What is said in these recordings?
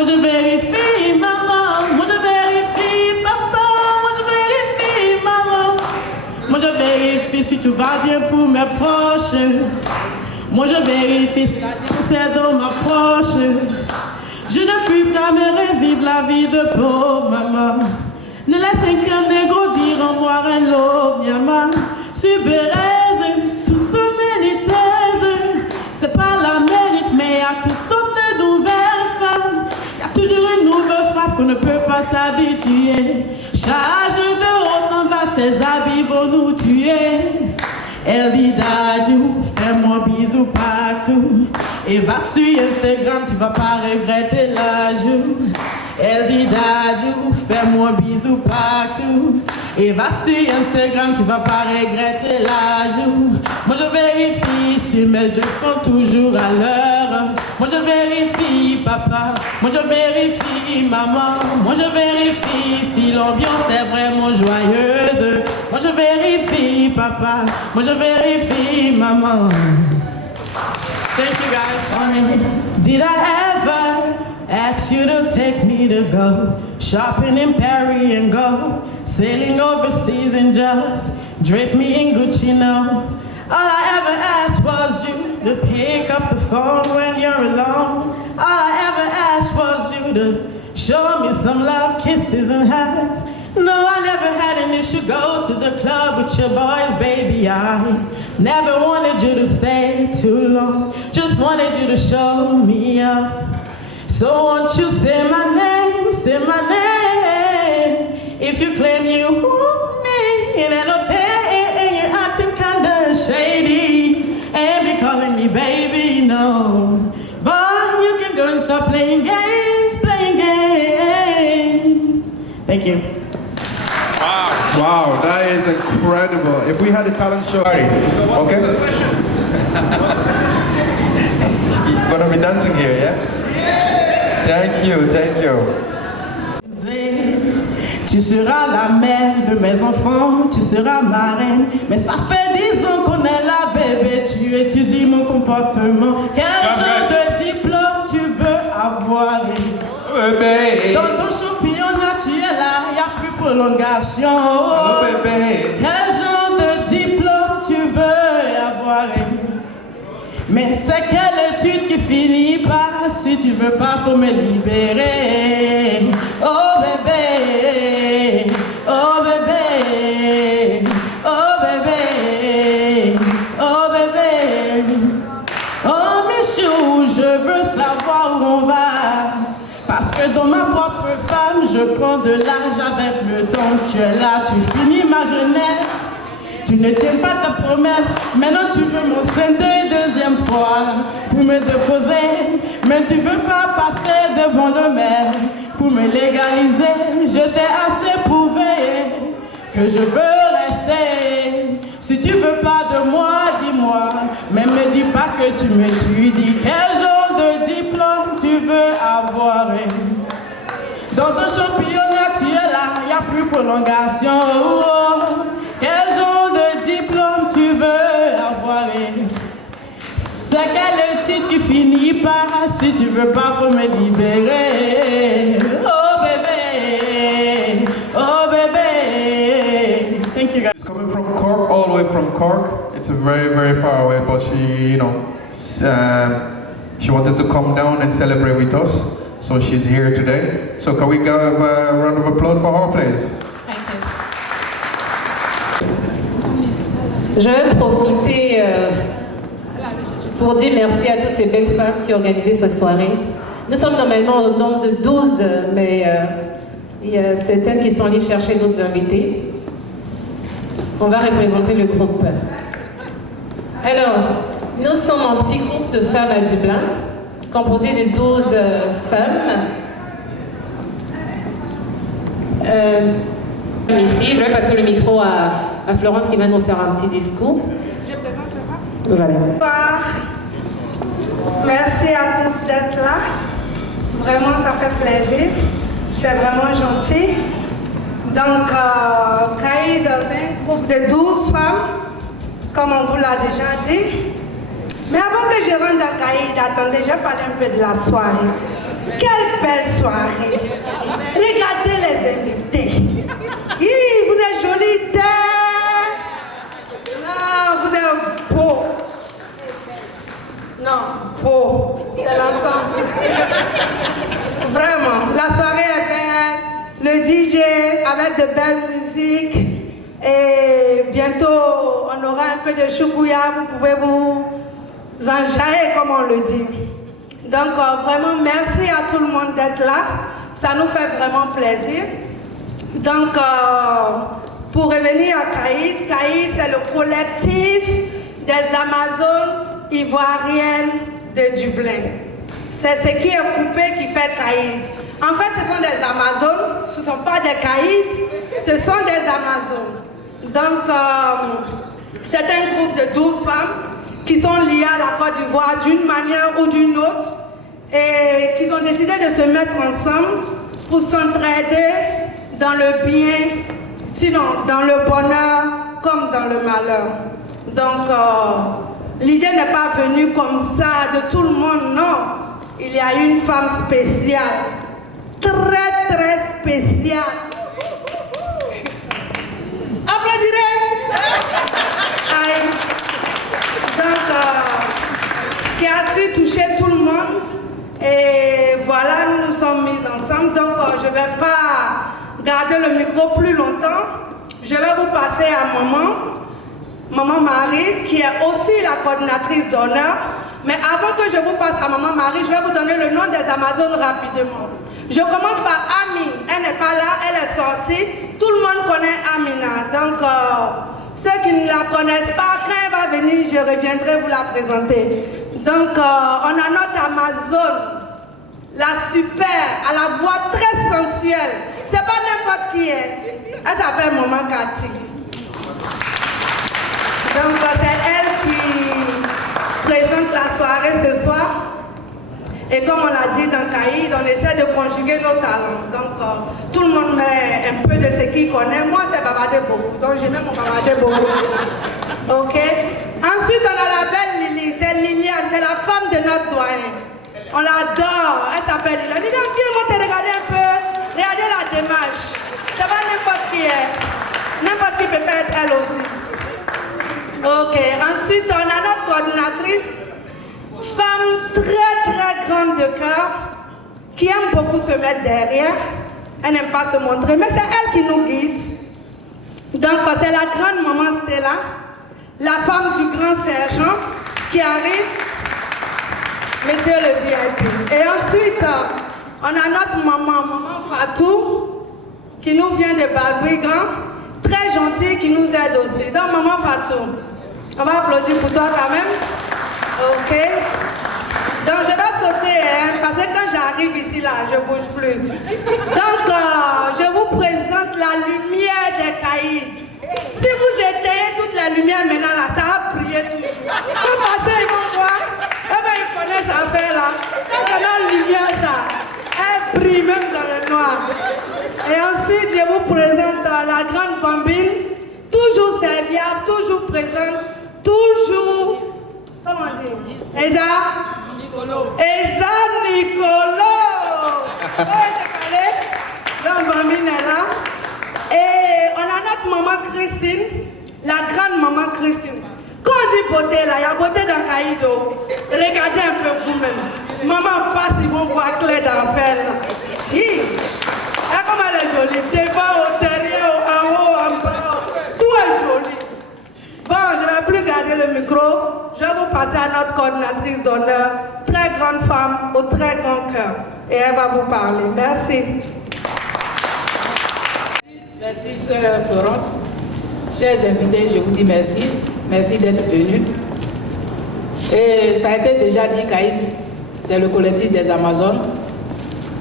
moi je vérifie, maman, moi je vérifie, papa, moi je vérifie, maman. Moi je vérifie si tout va bien pour mes proches. Moi je vérifie si c'est dans ma poche. Je ne puis pas me revivre la vie de pauvre maman. Ne laissez qu'un négro dire en moi un love, nyama. Subérèse, tout ce mériteuse. C'est pas la mérite, mais y a toutes sortes d'ouvelles femmes. Y a toujours une nouvelle frappe qu'on ne peut pas s'habituer. Charge de haut en bas, ses habits vont nous tuer. Elle dit Dadju, fais-moi bisous partout. Et va sur Instagram, tu vas pas regretter l'ajout. Elle dit Dadju, fais-moi bisous partout. Et va sur Instagram, tu vas pas regretter l'ajout. Moi je vérifie si mes jeux font toujours à l'heure. Moi je vérifie papa, moi je vérifie maman. Moi je vérifie si l'ambiance est vraiment joyeuse. Moi je vérifie papa, moi je vérifie maman. Thank you guys for me. Did I ever ask you to take me to go shopping in Paris and go sailing overseas and just drape me in Gucci now? All I ever asked was you to pick up the phone when you're alone. All I ever asked was you to show me some love, kisses and hugs. No, I never had an issue go to the club with your boys, baby. I never wanted you to stay too long. Just wanted you to show me up. So won't you say my name, say my name. If you claim you want me, it ain't no pain. You're acting kinda shady. Ain't be calling me baby, no. But you can go and stop playing games, playing games. Thank you. Wow, that is incredible. If we had a talent show, okay? You're gonna be dancing here, yeah? Thank you, thank you. Tu seras la mère de mes enfants, tu seras ma reine. Mais ça fait 10 ans qu'on est là, bébé, tu étudies mon comportement. Quel genre de diplôme tu veux avoir? Bébé. Dans ton championnat, tu es là, y a plus prolongation. Oh, bébé. Quel genre de diplôme tu veux avoir? Mais c'est quelle étude qui finit pas? Si tu veux pas, faut me libérer. Oh bébé, oh bébé, oh bébé, oh bébé. Oh Michou, je veux savoir où on va. Parce que dans ma propre femme, je prends de l'âge avec le temps. Tu es là, tu finis ma jeunesse. Tu ne tiens pas ta promesse. Maintenant tu veux mon sein deuxième fois pour me déposer. Mais tu veux pas passer devant le maire pour me légaliser. Je t'ai assez prouvé que je veux rester. Si tu veux pas de moi, dis-moi. Mais me dis pas que tu m'étudies. Quel genre de diplôme tu veux avoir? Dans ton championnat, tu es là, y a plus prolongation. Oh, oh. Quel genre de diplôme tu veux avoir? C'est quel titre qui finit par? Si tu veux pas, faut me libérer. Oh bébé, oh bébé. Thank you guys. She's coming from Cork, all the way from Cork. It's very, very far away, but she, she wanted to come down and celebrate with us. So she's here today. So can we give a round of applause for her, please? Je vais profiter pour dire merci à toutes ces belles femmes qui ont organisé cette soirée. Nous sommes normalement au nombre de 12, mais il y a certaines qui sont allées chercher d'autres invités. On va représenter le groupe. Alors, nous sommes un petit groupe de femmes à Dublin, composé de 12 femmes. Ici, je vais passer le micro à Florence qui va nous faire un petit discours. Je présente le Voilà. Bonsoir. Merci à tous d'être là. Vraiment, ça fait plaisir. C'est vraiment gentil. Donc, Caïd dans un groupe de 12 femmes, comme on vous l'a déjà dit. Mais avant que je rentre à Caïd, attendez, je vais parler un peu de la soirée. Quelle belle soirée. Regardez les invités. Vous êtes jolis. Non, vous êtes beaux. Non, beaux. C'est l'ensemble. Vraiment, la soirée est belle. Le DJ avec de belles musiques. Et bientôt, on aura un peu de choukouya. Vous pouvez vous enjailler, comme on le dit. Donc, vraiment, merci à tout le monde d'être là. Ça nous fait vraiment plaisir. Donc, pour revenir à Caïd, Caïd, c'est le collectif des Amazones ivoiriennes de Dublin. C'est ce qui est coupé qui fait Caïd. En fait, ce sont des Amazones, ce ne sont pas des Caïds, ce sont des Amazones. Donc, c'est un groupe de 12 femmes qui sont liées à la Côte d'Ivoire d'une manière ou d'une autre et qui ont décidé de se mettre ensemble pour s'entraider dans le bien, sinon dans le bonheur comme dans le malheur. Donc, l'idée n'est pas venue comme ça de tout le monde, non. Il y a une femme spéciale, très très spéciale. Applaudissez. Aïe. Donc, qui a su toucher tout le monde. Et voilà, nous nous sommes mis ensemble. Donc, je ne vais pas garder le micro plus longtemps. Je vais vous passer à Maman Marie, qui est aussi la coordinatrice d'honneur. Mais avant que je vous passe à Maman Marie, je vais vous donner le nom des Amazones rapidement. Je commence par Ami. Elle n'est pas là, elle est sortie. Tout le monde connaît Amina. Donc, ceux qui ne la connaissent pas, quand elle va venir, je reviendrai vous la présenter. Donc, on a notre Amazone, la super, à la voix très sensuelle. C'est pas n'importe qui est. Elle s'appelle Maman Cathy. Donc, c'est elle qui présente la soirée ce soir. Et comme on l'a dit dans Caïd, on essaie de conjuguer nos talents. Donc, tout le monde met un peu de ce qu'il connaît. Moi, c'est bavarder beaucoup. Donc, j'aime mon bavarder beaucoup. OK? Ensuite, on a la belle Lily. C'est Liliane. C'est la femme de notre doyen. On l'adore. Elle s'appelle Liliane. Liliane, viens, moi, te regarder un peu. Regardez la démarche. Ça va n'importe qui est. N'importe qui peut être elle aussi. OK. Ensuite, on a notre coordinatrice. Femme très très grande de cœur, qui aime beaucoup se mettre derrière. Elle n'aime pas se montrer, mais c'est elle qui nous guide. Donc c'est la grande maman Stella, la femme du grand sergent qui arrive, monsieur le VIP. Et ensuite, on a notre maman Fatou, qui nous vient de Balbriggan, très gentille, qui nous aide aussi. Donc maman Fatou, on va applaudir pour toi quand même. OK. Donc je vais sauter, parce que quand j'arrive ici, là, je ne bouge plus. Donc, je vous présente la lumière des Caïds. Si vous éteignez toute la lumière maintenant, là, ça va briller toujours. Vous passez, ils vont voir. Eh bien, ils connaissent cette affaire-là. Ça, c'est notre lumière, ça. Elle brille même dans le noir. Et ensuite, je vous présente la grande bambine, toujours serviable, toujours présente, toujours... Comment dire? Eza Nicolo. Eza Nicolo. Donc, Bambine est là. Et on a notre maman Christine, la grande maman Christine. Quand on dit beauté là, il y a beauté dans Caïdo. Regardez un peu vous-même. Maman passe, ils vont voir Claire d'enfer là. Et comme elle est jolie. Devant, au derrière, en haut, en bas. Tout est joli. Bon, je ne vais plus garder le micro. Je vais vous passer à notre coordinatrice d'honneur, très grande femme au très grand cœur. Et elle va vous parler. Merci. Merci, sœur Florence. Chers invités, je vous dis merci. Merci d'être venus. Et ça a été déjà dit, Caïd, c'est le collectif des Amazones.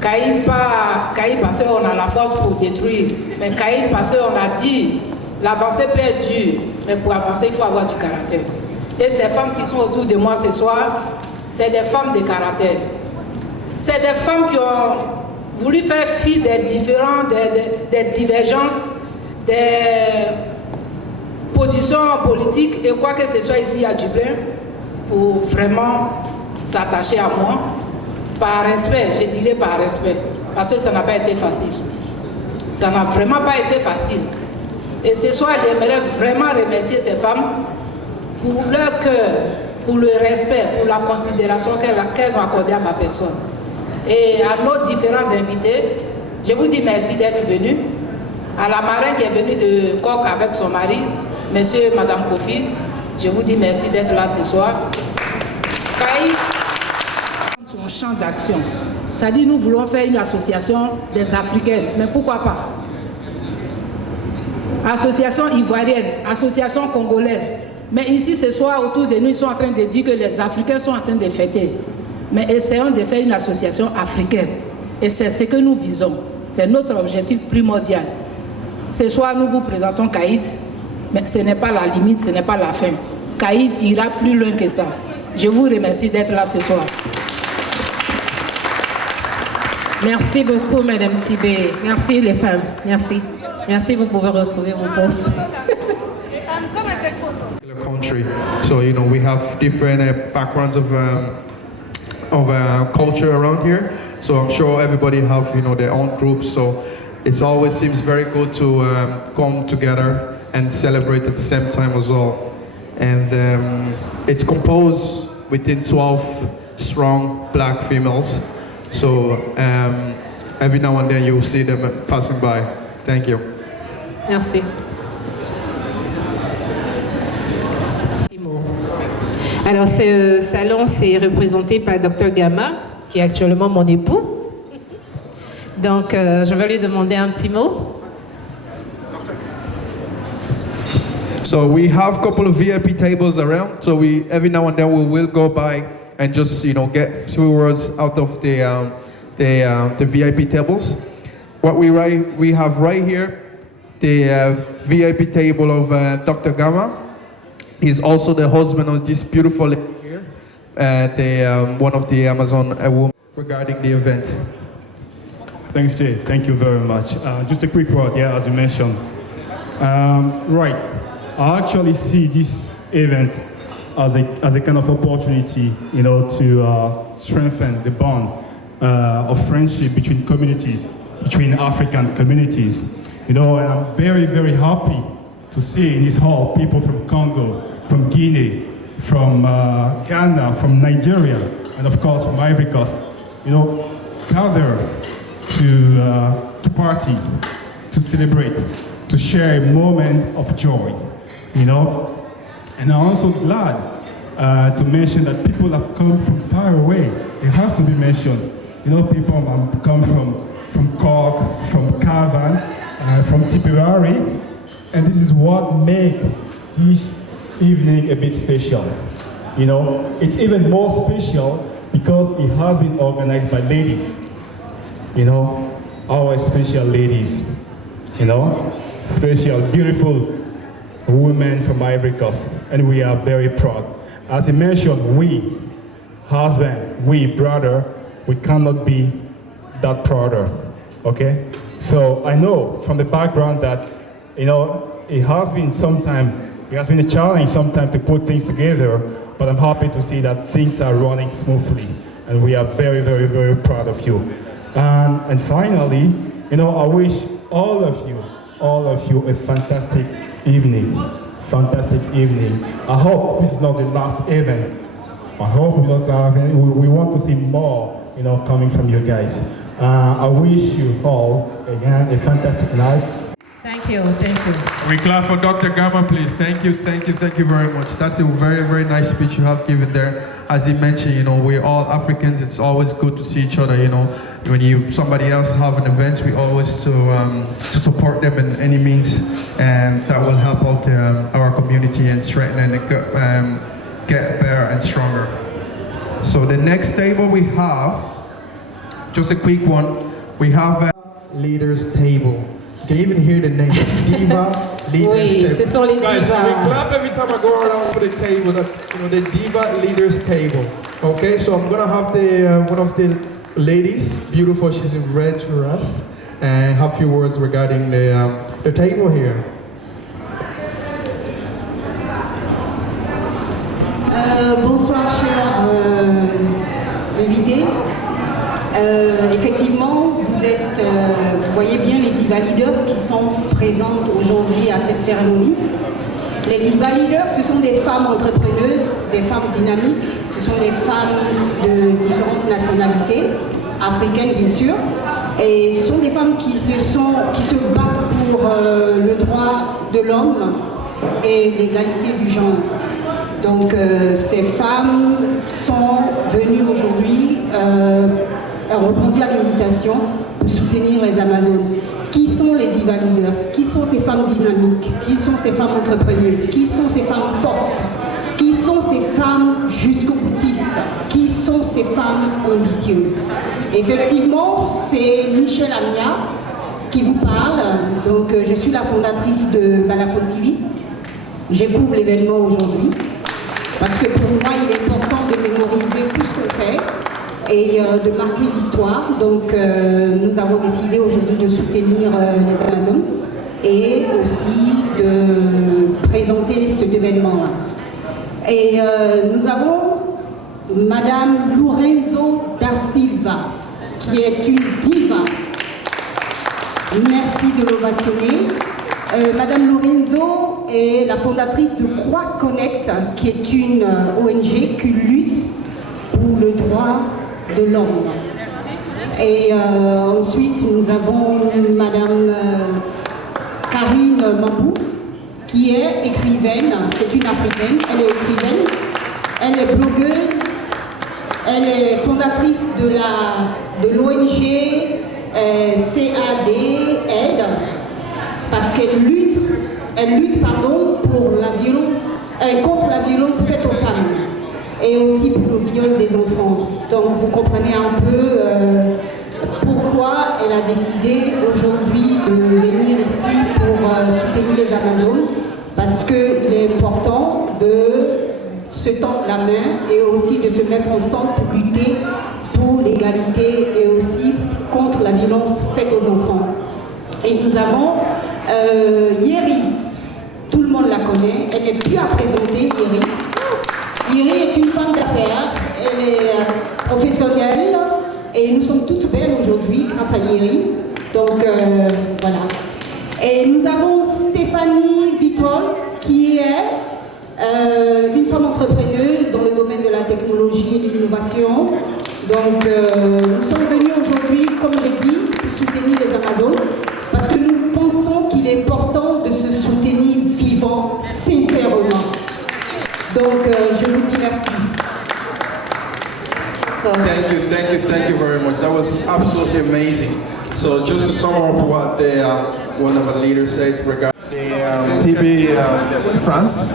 Caïd parce qu'on a la force pour détruire. Mais Caïd parce qu'on a dit, l'avancée peut être dure. Mais pour avancer, il faut avoir du caractère. Et ces femmes qui sont autour de moi ce soir, c'est des femmes de caractère. C'est des femmes qui ont voulu faire fi des différents, des divergences, des positions politiques et quoi que ce soit ici à Dublin, pour vraiment s'attacher à moi. par respect, je dirais par respect, parce que ça n'a pas été facile. Ça n'a vraiment pas été facile. Et ce soir, j'aimerais vraiment remercier ces femmes pour leur cœur, pour le respect, pour la considération qu'elles ont accordée à ma personne. Et à nos différents invités, je vous dis merci d'être venus. À la marraine qui est venue de Cork avec son mari, monsieur et madame Kofi, je vous dis merci d'être là ce soir. Kaït, son champ d'action. C'est-à-dire nous voulons faire une association des Africaines, mais pourquoi pas? Association ivoirienne, association congolaise. Mais ici ce soir autour de nous, ils sont en train de dire que les Africains sont en train de fêter. Mais essayons de faire une association africaine. Et c'est ce que nous visons. C'est notre objectif primordial. Ce soir, nous vous présentons Kaït, mais ce n'est pas la limite, ce n'est pas la fin. Kaït ira plus loin que ça. Je vous remercie d'être là ce soir. Merci beaucoup, Madame Tibé. Merci les femmes. Merci. Merci, vous pouvez retrouver vos postes. Country. So you know we have different backgrounds of culture around here. So I'm sure everybody have their own groups. So it always seems very good to come together and celebrate at the same time as well. And it's composed within 12 strong black females. So every now and then you'll see them passing by. Thank you. Merci. Alors, ce salon, c'est représenté par Dr Gama, qui est actuellement mon époux. Donc, je vais lui demander un petit mot. So we have a couple of VIP tables around. So every now and then we will go by and just get few words out of the VIP tables. What we have right here, the VIP table of Dr. Gama. He's also the husband of this beautiful lady here, one of the Amazon women, regarding the event. Thanks, Jay. Thank you very much. Just a quick word, as you mentioned. Right, I actually see this event as a kind of opportunity, to strengthen the bond of friendship between communities, between African communities. And I'm very, very happy to see in this hall people from Congo, from Guinea, from Ghana, from Nigeria, and of course from Ivory Coast, gather to party, to celebrate, to share a moment of joy, And I'm also glad to mention that people have come from far away. It has to be mentioned. People have come from Cork, from Cavan, from Tipperary, and this is what makes this evening a bit special. It's even more special because it has been organized by ladies. Our special ladies. Special, beautiful women from Ivory Coast, and we are very proud. As I mentioned, we, husband, we, brother, we cannot be that prouder, okay? So I know from the background that, it has been a challenge sometimes to put things together, but I'm happy to see that things are running smoothly, and we are very, very, very proud of you. And finally, I wish all of you a fantastic evening. I hope this is not the last event. I hope we want to see more, coming from you guys. I wish you all, again, a fantastic night. Thank you. We clap for Dr. Gama, please. Thank you very much. That's a very, very nice speech you have given there. As he mentioned, we're all Africans. It's always good to see each other, When somebody else have an event, we always to support them in any means, and that will help out our community and strengthen and get better and stronger. So the next table we have, just a quick one, we have a leaders table. You can even hear the name, Diva Leaders Table. Ce sont les Guys, divas. we clap every time I go around for the table, the Diva Leaders Table. Okay, so I'm gonna have one of the ladies, beautiful, she's in red dress, and have a few words regarding the table here. Bonsoir chers invités. Effectivement, vous voyez bien les diva leaders qui sont présentes aujourd'hui à cette cérémonie. Les diva leaders, ce sont des femmes entrepreneuses, des femmes dynamiques, ce sont des femmes de différentes nationalités, africaines bien sûr, et ce sont des femmes qui se battent pour le droit de l'homme et l'égalité du genre. Donc ces femmes sont venues aujourd'hui répondre à l'invitation pour soutenir les Amazones. Qui sont les diva leaders? Qui sont ces femmes dynamiques? Qui sont ces femmes entrepreneuses? Qui sont ces femmes fortes? Qui sont ces femmes jusqu'au boutistes? Qui sont ces femmes ambitieuses? Effectivement, c'est Michelle Amia qui vous parle. Donc je suis la fondatrice de Balafon TV. Je couvre l'événement aujourd'hui parce que pour moi il est important de mémoriser tout ce qu'on fait et de marquer l'histoire. Donc nous avons décidé aujourd'hui de soutenir les Amazones et aussi de présenter cet événement-là. Et nous avons Madame Lorenzo da Silva, qui est une diva. Merci de l'ovationner. Madame Lorenzo est la fondatrice de Croix Connect, qui est une ONG qui lutte pour le droit de l'homme. Et ensuite, nous avons Madame Karine Mambou, qui est écrivaine. C'est une africaine, elle est écrivaine, elle est blogueuse, elle est fondatrice de l'ONG CAD Aide, parce qu'elle lutte pour la violence, contre la violence faite aux femmes et aussi pour le viol des enfants. Donc vous comprenez un peu pourquoi elle a décidé aujourd'hui de venir ici pour soutenir les Amazones, parce qu'il est important de se tendre la main et aussi de se mettre ensemble pour lutter pour l'égalité et aussi contre la violence faite aux enfants. Et nous avons Yeris, tout le monde la connaît, elle n'est plus à présenter, Yeris. Yeris est une femme d'affaires, elle est professionnelle et nous sommes toutes belles aujourd'hui grâce à Yeris. Donc voilà. Et nous avons Stéphanie Vitols qui est une femme entrepreneuse dans le domaine de la technologie et de l'innovation. Donc nous sommes venus aujourd'hui, comme j'ai dit, pour soutenir les Amazones parce que nous pensons qu'il est important de se soutenir vivant, sincèrement. Donc je vous dis merci. Thank you very much. That was absolutely amazing. So just to sum up what one of the leaders said regarding TB France.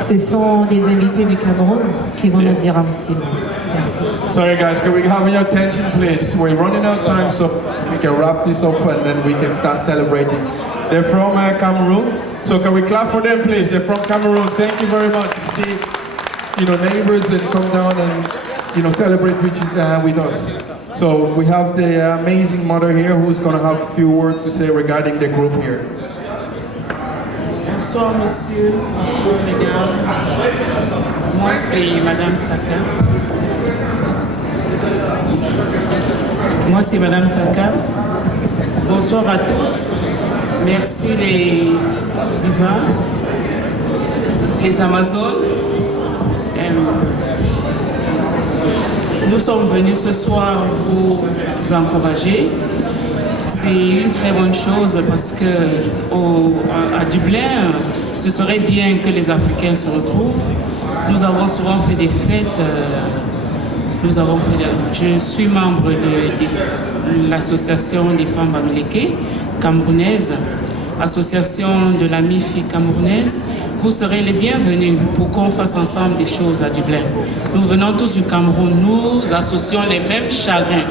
Ce sont des invités du Cameroun qui vont nous dire un petit mot. Merci. Sorry guys, can we have your attention please? We're running out of time so we can wrap this up and then we can start celebrating. They're from Cameroon, so can we clap for them please? They're from Cameroon. Thank you very much. To see, neighbors and come down and, celebrate with us. So we have the amazing mother here who's going to have a few words to say regarding the group here. Bonsoir messieurs, bonsoir mesdames. Moi c'est Madame Tsaka. Bonsoir à tous. Merci les divas, les Amazones. Nous sommes venus ce soir vous encourager. C'est une très bonne chose parce que à Dublin, ce serait bien que les Africains se retrouvent. Nous avons souvent fait des fêtes. Je suis membre de l'association des femmes bamileke camerounaises, association de la MIFI camerounaise. Vous serez les bienvenus pour qu'on fasse ensemble des choses à Dublin. Nous venons tous du Cameroun, nous associons les mêmes chagrins.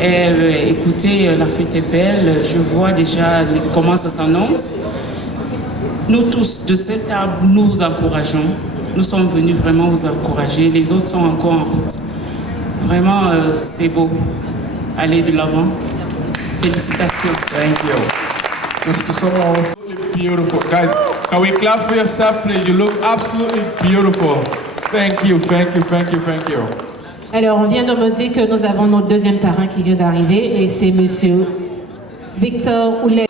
Écoutez, la fête est belle, je vois déjà comment ça s'annonce. Nous tous de cette table, nous vous encourageons. Nous sommes venus vraiment vous encourager. Les autres sont encore en route. Vraiment, c'est beau. Allez de l'avant. Félicitations. Thank you. Just to sum up, absolutely beautiful. Guys, can we clap for yourself, please? You look absolutely beautiful. Thank you, thank you, thank you, thank you. Alors, on vient de me dire que nous avons notre deuxième parrain qui vient d'arriver et c'est monsieur Victor Oulet.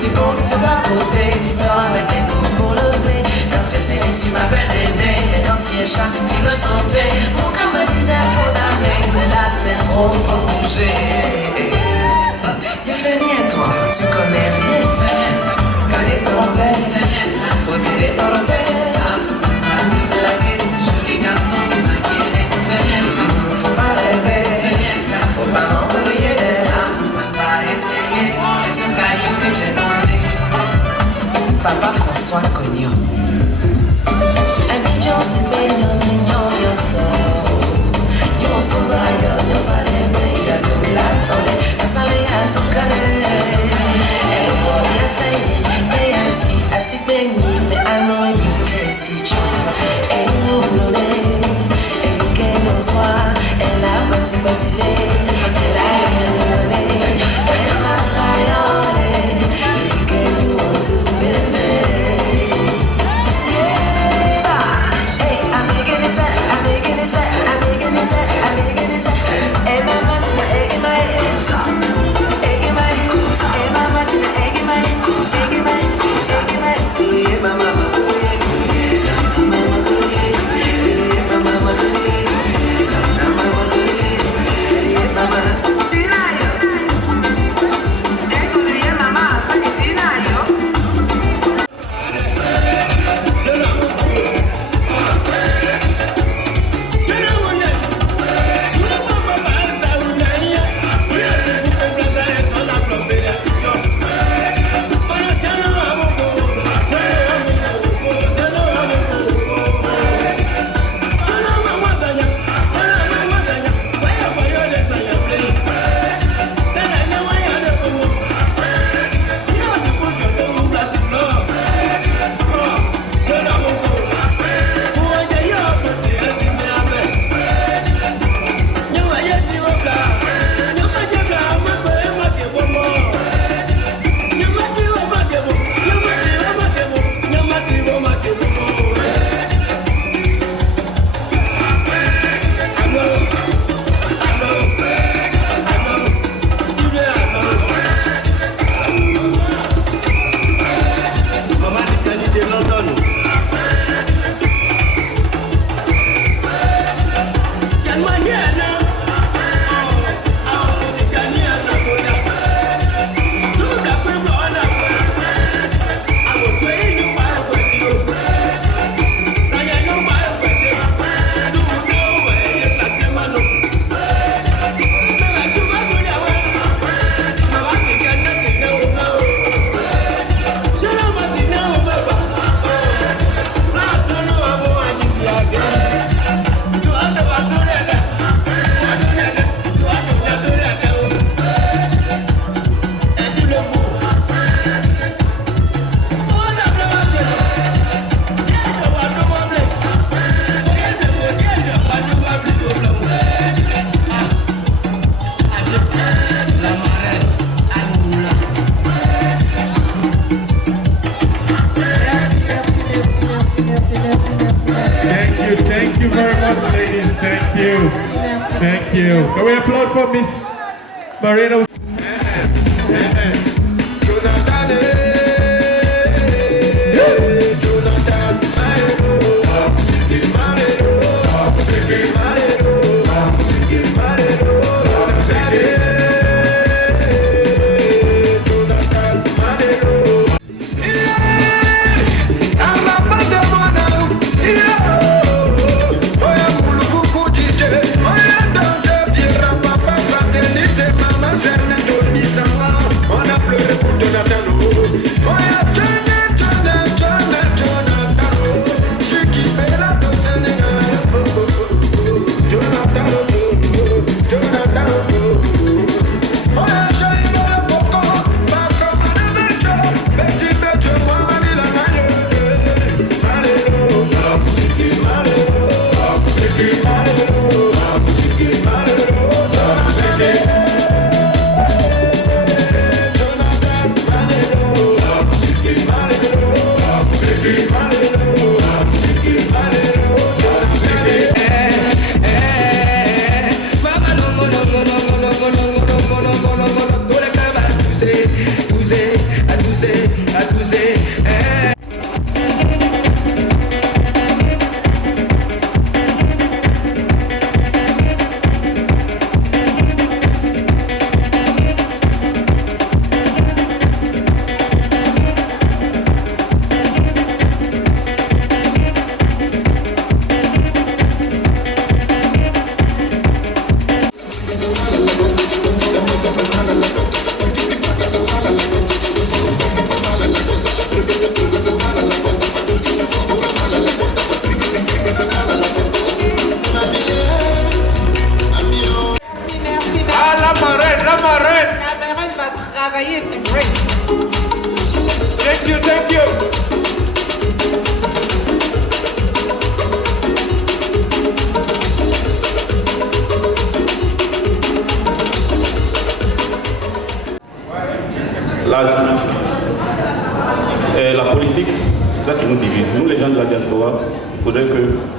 Tu comptes sur ma côté, tu sors avec tes coups pour le blé. Quand tu es serré, tu m'appelles bébé. Mais quand tu es chat, tu veux sauter. Mon cœur me disait faut d'Amérique, mais là c'est trop, faut bouger. Y'a fait rien toi, tu connais rien. Connais ton père, faut t'aider ton père. La vie, joli garçon, m'inquiète. Faut pas rêver, faut pas m'envoyer d'air. Pas essayer, c'est ce caillou que j'ai tombé. Papa François Cognon. Abidjan, c'est mignon, mignon, yo so. Yo so zayo, yo so aleme, ya do la tole. Pasale ya so kale. El boy ya say, me asi beni, me ano you que si chu. El no blode, el que nos va, el abati batile, el ayo blode. Es más sayole, el que you want to be me. Thank you. Can we applaud for Miss Marina? Thank you. La politique, c'est ça qui nous divise. Nous, les gens de la diaspora, il faudrait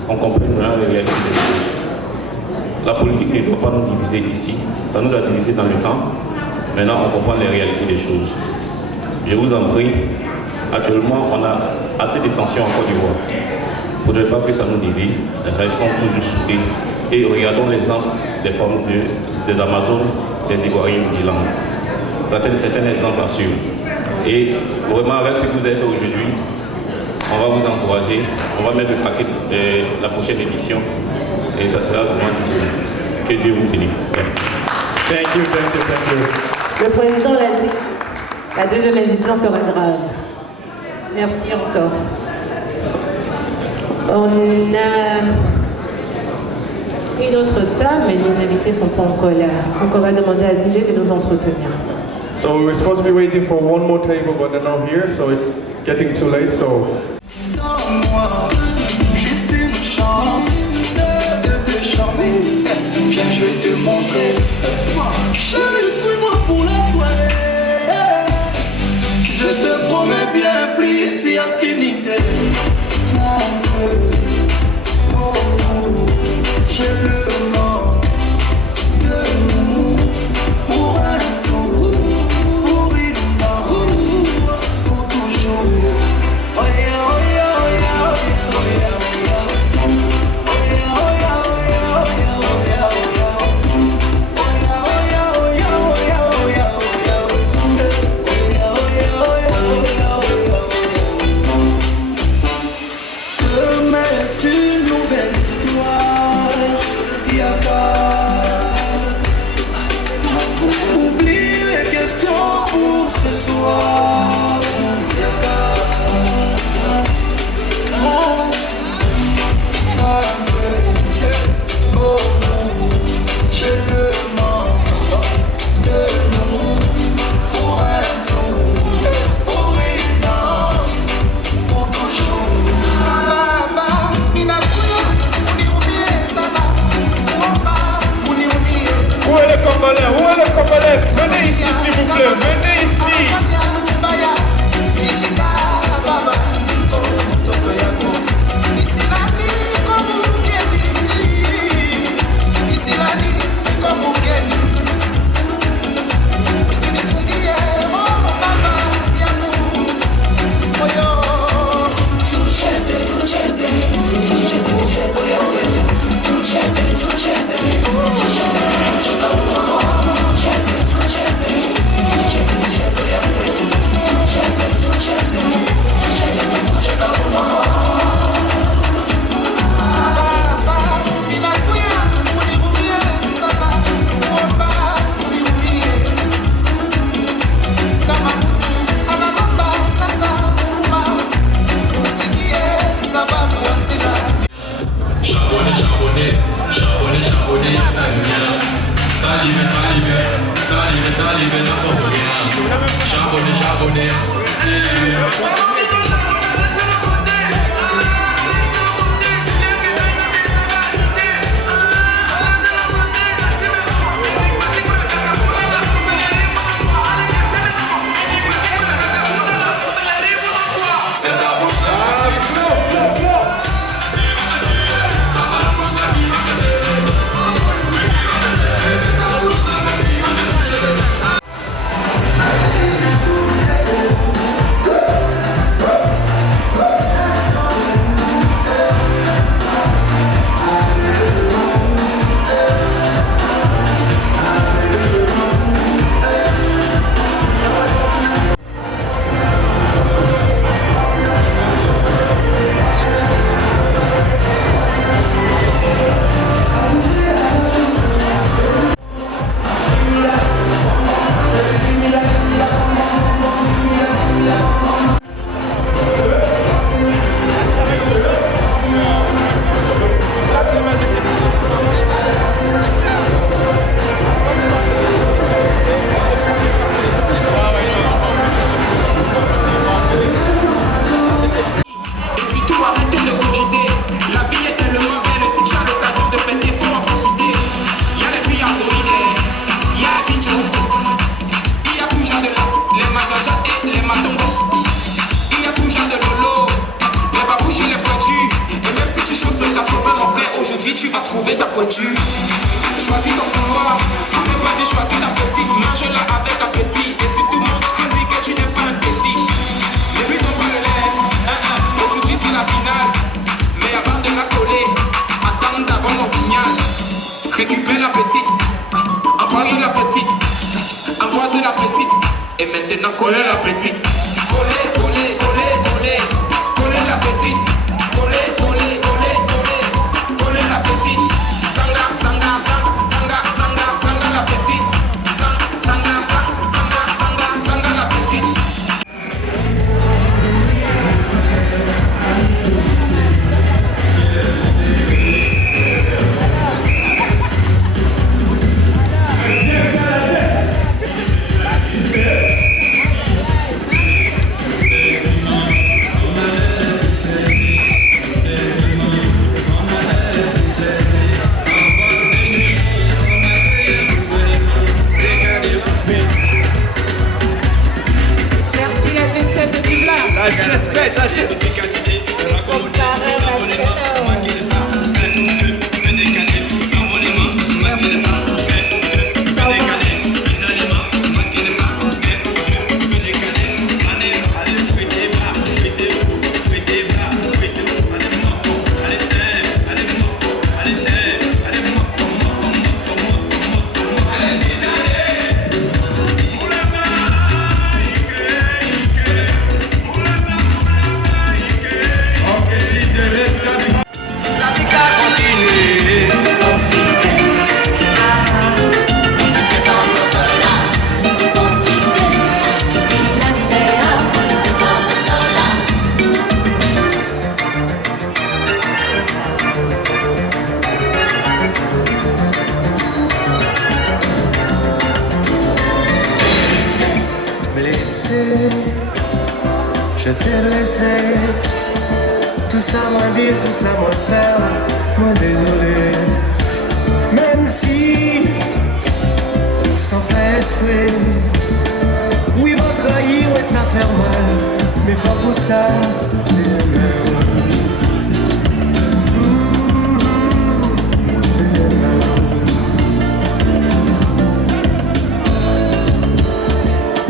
qu'on comprenne vraiment les réalités des choses. La politique ne doit pas nous diviser ici. Ça nous a divisé dans le temps. Maintenant, on comprend les réalités des choses. Je vous en prie, actuellement, on a assez de tensions en Côte d'Ivoire. Il ne faudrait pas que ça nous divise. Restons toujours soudés et regardons l'exemple des femmes des Amazones, des Ivoiriens du land. C'est un exemple à suivre. Et vraiment, avec ce que vous avez fait aujourd'hui, on va vous encourager. On va mettre le paquet de la prochaine édition et ça sera vraiment du tout. Que Dieu vous bénisse. Merci. Thank you, thank you, thank you. Le président l'a dit, la deuxième édition sera grave. Merci encore. On a une autre table, mais nos invités ne sont pas encore là. Donc on va demander à DJ de nous entretenir. So we were supposed to be waiting for one more table, but they're not here, so it's getting too late. So. Donne-moi juste une chance de te charmer. Viens, je vais te montrer. Chérie, suis-moi pour la soirée. Je te promets bien plus si affinité. J'ai le manque de nous pour un tour, pour une danse, pour toujours. Oh yeah, oh yeah, oh yeah, oh yeah, oh yeah, oh yeah, oh yeah, oh yeah, oh yeah, oh yeah, Venez ici, s'il vous plaît, venez ici. tu vas trouver ta pointure. Choisis ton couloir, mais vas-y choisis ta petite. Mange-la avec appétit et surtout montre-lui que tu n'es pas un petit. Et maintenant, collez la petite. Collez, collez, collez, collez. Collez la petite. Collez, collez, collez, collez. Collez la petite. Sanga, sanga, sanga, sanga, sanga, sanga la petite. Sanga, sanga, sanga, sanga, sanga, sanga la petite. Je t'ai blessé, tout ça m'a dit, tout ça m'a fait, moi désolé. Même si, sans faire esprit, oui m'a trahi, ouais ça fait mal, mais faut pour ça,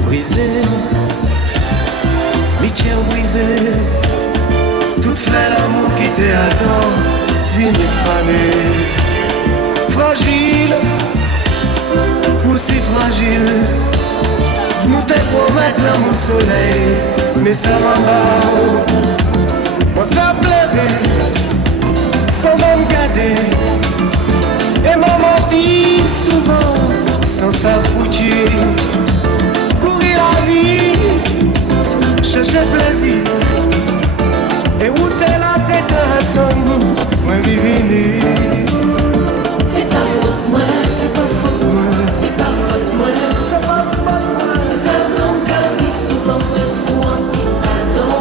brisé, l'itière brisé, toute fait l'amour qui t'attend, vie défamée, fragile, aussi fragile, nous te promettre l'amour soleil, mais ça m'en va, moi faire pleurer, sans m'en garder, et m'a menti souvent, sans s'approcher. La vie, chercher plaisir. Et où t'es la tête à attendre, moi vivini. C'est ta faute, moi. C'est pas faute, moi. C'est pas faute, moi. C'est pas faute, moi. Ça m'en garde souvent, juste pour un petit pardon.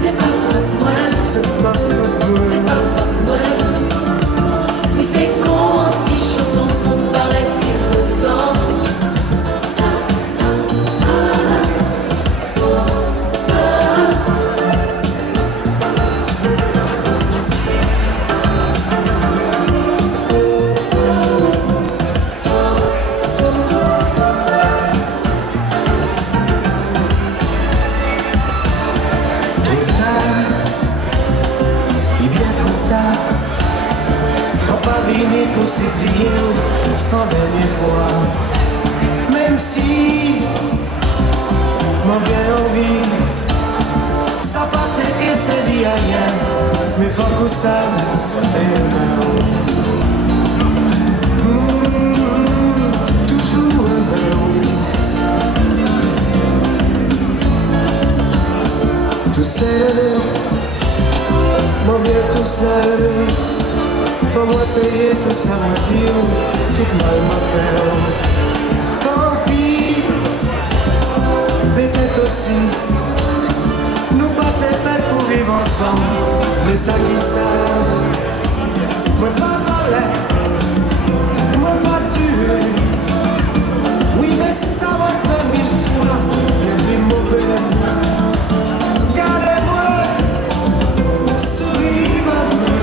C'est pas faute, moi. C'est pas faute, moi. C'est pas faute, moi. Mais c'est con, un petit chanson pour paraître qu'il ressent. Pour s'écrire en dernière fois, même si m'en bien envie, ça partait que c'est dit à rien, mais faut que ça toujours tout seul, m'en bien tout seul. Comment payer tout ça m'a dit, tout mal m'a fait. Tant pis, peut-être aussi, nous pas fait pour vivre ensemble, mais ça qui savent, moi pas malin, moi pas tué. Oui, mais ça m'a fait 1000 fois, bien plus mauvais. Regardez-moi, souris ma main.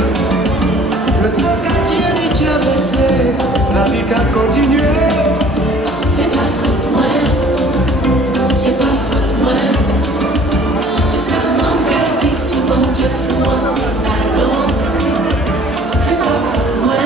Le temps qu'a tiré, tu as baissé, la vie t'a continué. C'est pas faute, moi. C'est pas faute, moi. Ça m'engueule souvent, juste moi, c'est pas danse. C'est pas faute, moi.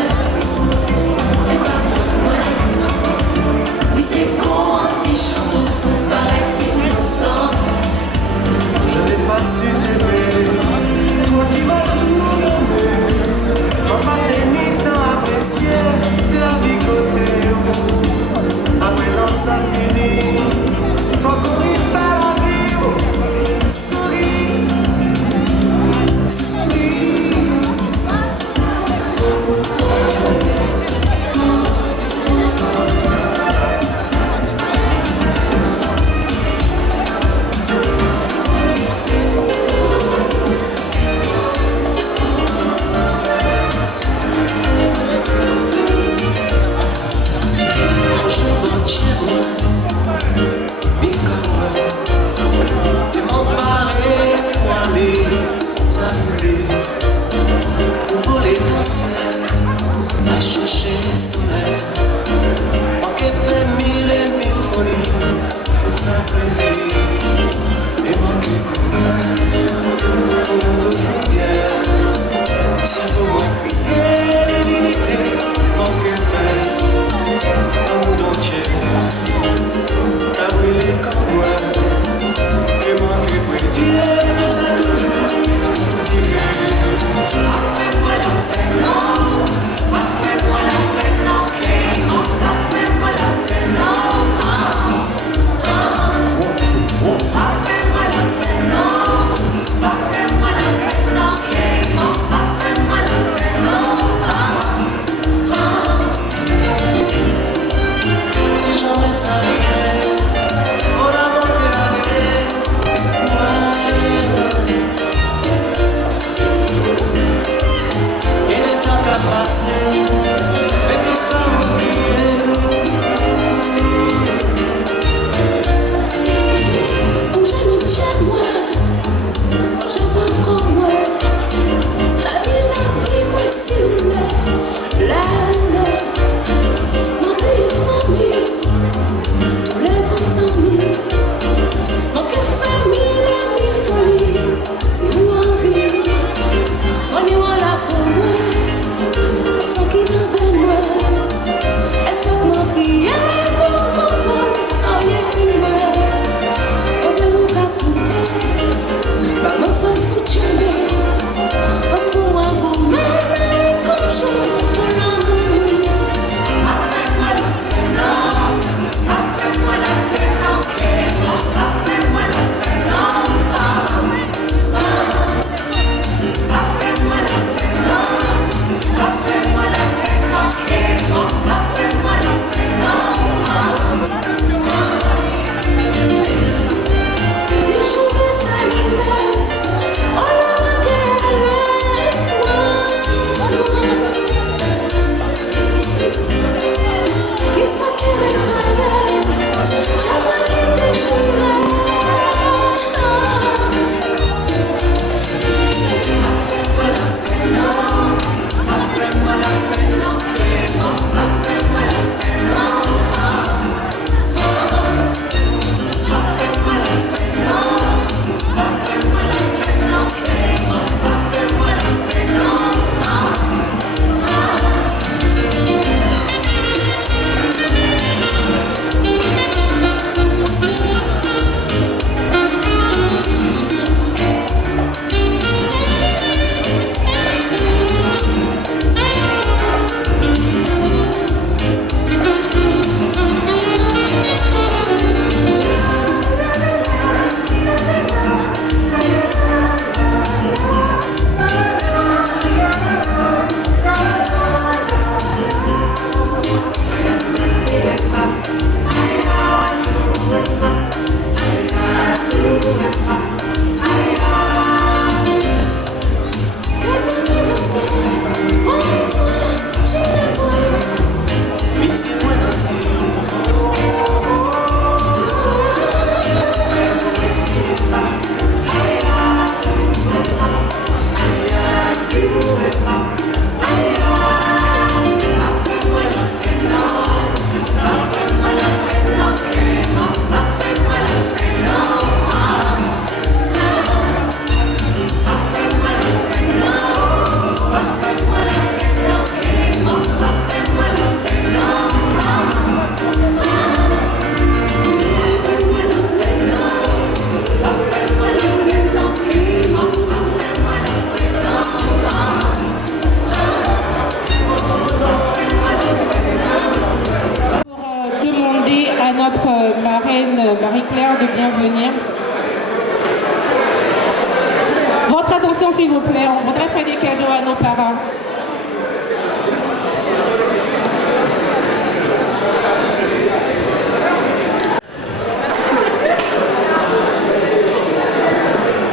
Attention s'il vous plaît, on voudrait faire des cadeaux à nos parents.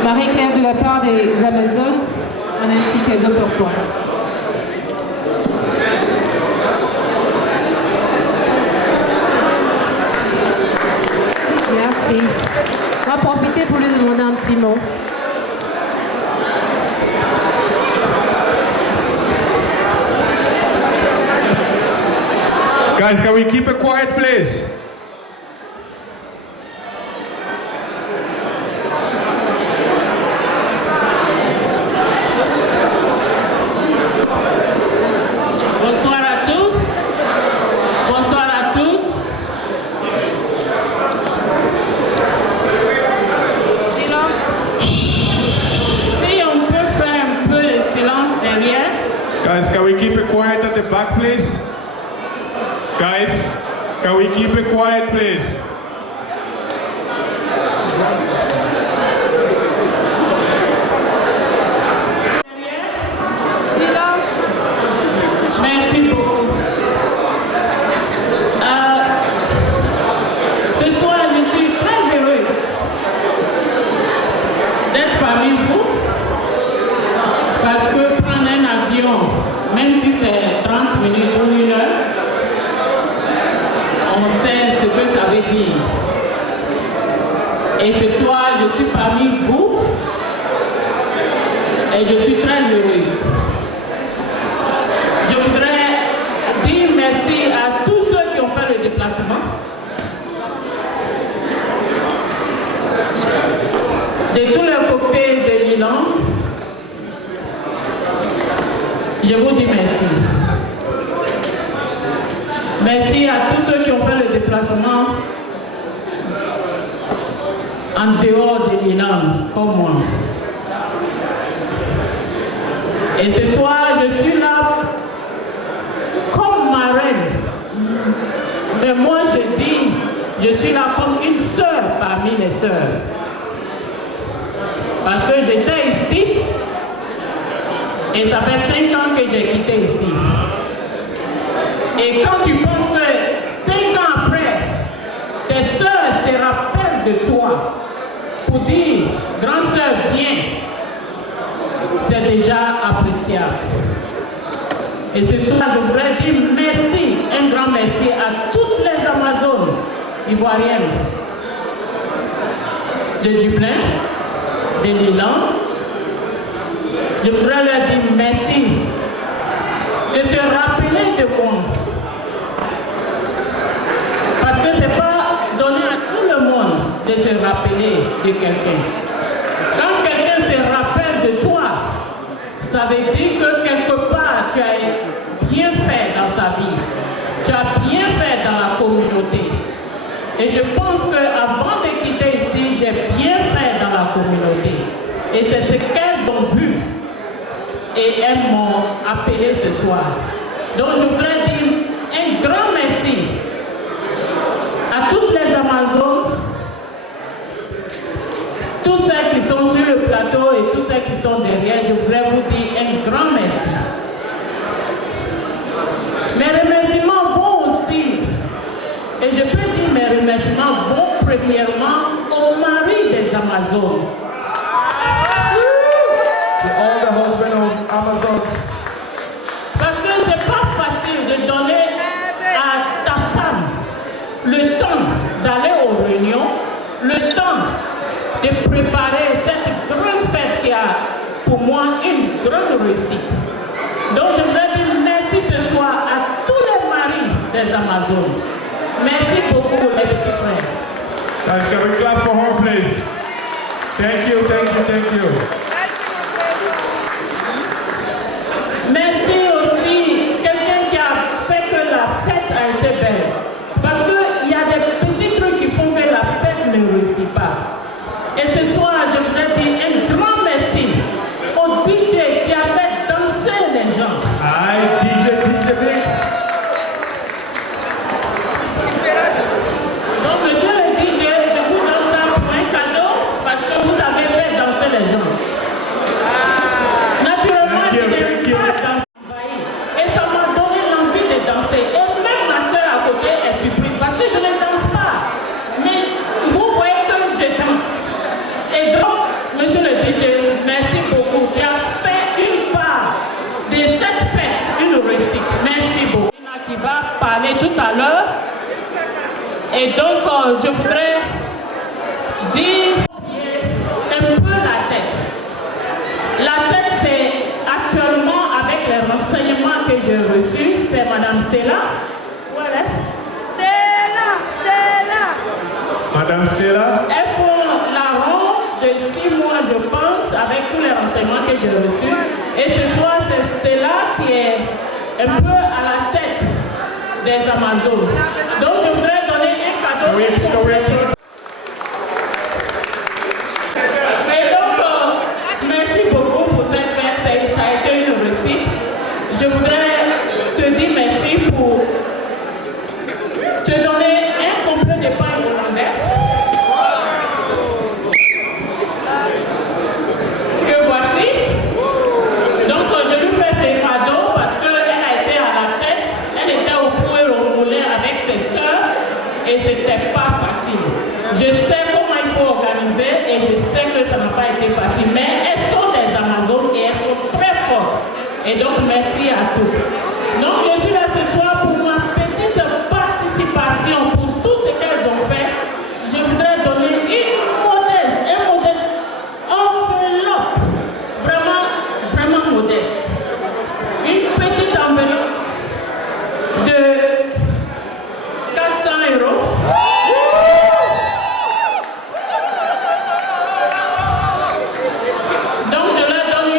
Marie-Claire, de la part des Amazones, on a un petit cadeau pour toi. Merci. On va profiter pour lui demander un petit mot. Guys, can we keep it quiet, please? Bonsoir à tous. Bonsoir à toutes. Silence. Si on peut faire un peu de silence derrière. Guys, can we keep it quiet at the back, please? Guys, can we keep it quiet, please? Silence. Merci beaucoup. Ce soir, je suis très heureuse d'être parmi vous parce que prendre un avion, même si c'est 30 minutes ou 1 heure, on sait ce que ça veut dire. Et ce soir, je suis parmi vous et je suis très heureuse. Je voudrais dire merci à tous ceux qui ont fait le déplacement. De tous les côtés de l'île, je vous dis merci. Merci à tous ceux qui ont fait le déplacement en dehors de l'Iran, comme moi. Et ce soir, je suis là comme ma reine. Mais moi, je dis, je suis là comme une sœur parmi les sœurs. Parce que j'étais ici et ça fait 5 ans que j'ai quitté ici. Et quand tu penses que 5 ans après, tes sœurs se rappellent de toi pour dire, grande sœur, viens, c'est déjà appréciable. Et ce soir, je voudrais dire merci, un grand merci à toutes les Amazones ivoiriennes de Dublin, de l'Irlande. Je voudrais leur dire merci de se rappeler de moi. Parce que ce n'est pas donné à tout le monde de se rappeler de quelqu'un. Quand quelqu'un se rappelle de toi, ça veut dire que quelque part tu as bien fait dans sa vie. Tu as bien fait dans la communauté. Et je pense qu'avant de quitter ici, j'ai bien fait dans la communauté. Et c'est ce qu'elles ont vu. Et elles m'ont appelé ce soir. Donc je voudrais dire un grand merci à toutes les Amazones, tous ceux qui sont sur le plateau et tous ceux qui sont derrière. Je voudrais vous dire un grand merci. Mes remerciements vont aussi, et je peux dire mes remerciements vont premièrement au mari des Amazones. To all the husbands of Amazons. Parce que c'est pas facile de donner à ta femme le temps d'aller aux réunions, le temps de préparer cette grande fête qui a pour moi une grande réussite. Donc je voudrais dire merci ce soir à tous les maris des Amazones. Merci beaucoup les petits frères. Guys, can we clap for her, please? Thank you, thank you, thank you. Merci aussi quelqu'un qui a fait que la fête a été belle. Parce qu'il y a des petits trucs qui font que la fête ne réussit pas. Et ce soir, je voudrais dire un grand merci au DJ qui a fait danser les gens. Aïe, DJ Mix. Donc, monsieur le DJ, je vous donne ça pour un cadeau parce que vous avez fait danser les gens. merci beaucoup. Tu as fait une part de cette fête, une réussite. Merci beaucoup. Qui va parler tout à l'heure. Et donc, je voudrais dire un peu la tête. La tête, c'est actuellement, avec les renseignements que j'ai reçus, c'est Madame Stella. Voilà. Madame Stella. Elles font la ronde de 6 mois, je pense, avec tous les renseignements que j'ai reçus. Et ce soir, c'est Stella qui est un peu à la tête des Amazones. Donc, je voudrais donner un cadeau. Et donc, merci beaucoup pour cette fête. Ça a été une réussite. Je voudrais te dire merci pour te donner un complet d'épargne hollandais. Que voici. Donc, je lui fais ces cadeaux parce qu'elle a été à la tête. Elle était au fouet au moulin avec ses soeurs et c'était pas facile. Je sais comment il faut organiser et je sais que ça n'a pas été facile. Mais elles sont des Amazones et elles sont très fortes. Et donc, merci à toutes. Donc, je suis là ce soir pour ma petite participation pour tout ce qu'elles ont fait. Je voudrais donner un modeste enveloppe. Vraiment modeste. Une petite enveloppe de 400 €. Donc je leur donne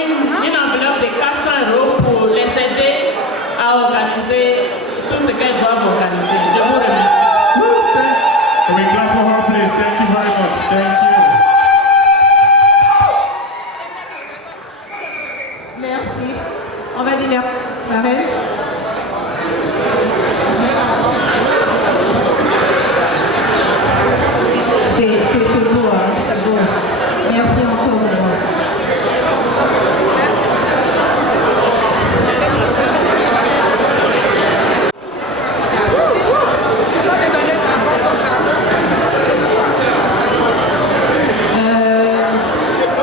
une enveloppe de 400 € pour les aider à organiser tout ce qu'elles doivent organiser. Je vous remercie. Can we clap for her, please? Thank you very much. Thank you. Merci. On va dire merci. La reine. C'est beau, hein? C'est beau. Merci encore.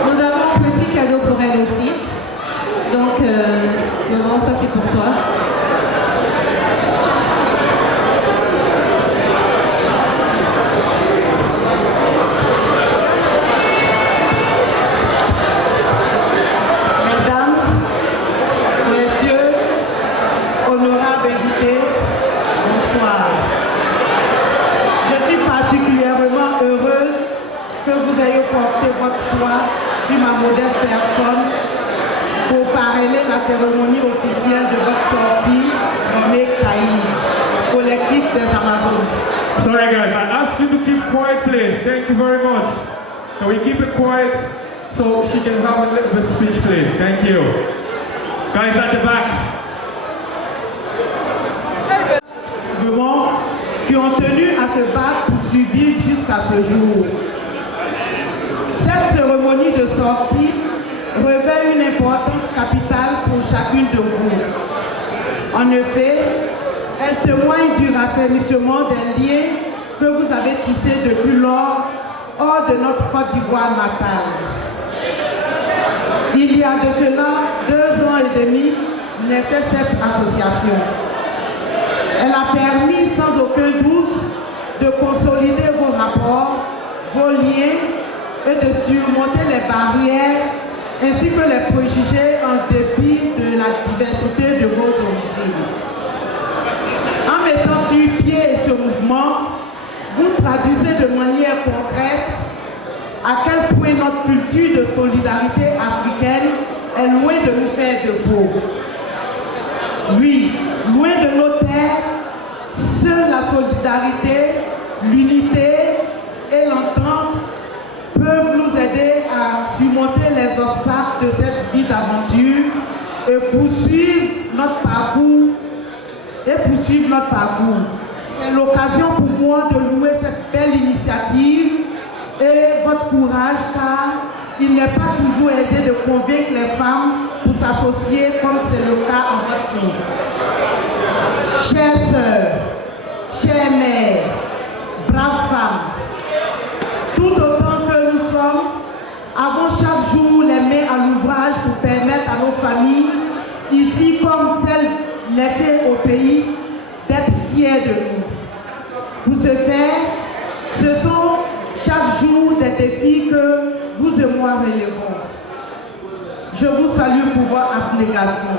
Nous avons un petit cadeau pour elle aussi. Donc, Laurent, ça c'est pour toi. Mesdames, Messieurs, honorables invités, bonsoir. Je suis particulièrement heureuse que vous ayez porté votre choix sur ma modeste personne pour parrainer la cérémonie officielle de votre sortie nommée Caïd, collectif des Amazones. Sorry guys, I asked you to keep quiet please. Thank you very much. Can we keep it quiet so she can have a little bit of speech please? Thank you. Guys at the back. Vraiment, qui ont tenu à se battre pour survivre jusqu'à ce jour. Cette cérémonie de sortie revêt une importance capitale pour chacune de vous. En effet, elle témoigne du raffermissement des liens que vous avez tissés depuis lors hors de notre Côte d'Ivoire natale. Il y a de cela 2 ans et demi naissait cette association. Elle a permis sans aucun doute de consolider vos rapports, vos liens et de surmonter les barrières ainsi que les préjugés en dépit de la diversité de vos origines. En mettant sur pied ce mouvement, vous traduisez de manière concrète à quel point notre culture de solidarité africaine est loin de nous faire défaut. Oui, loin de nos terres, seule la solidarité, l'unité et l'entente peuvent nous aider à surmonter les obstacles de cette vie d'aventure et poursuivre notre parcours. C'est l'occasion pour moi de louer cette belle initiative et votre courage, car il n'est pas toujours aisé de convaincre les femmes pour s'associer comme c'est le cas en votre sein. Chères sœurs, chères mères, braves femmes, tout autant que nous sommes, avons chaque jour les mains à l'ouvrage pour permettre à nos familles, ici comme celles laissées au pays, d'être fiers de nous. Pour ce faire, ce sont chaque jour des défis que vous et moi relevons. Je vous salue pour votre abnégation.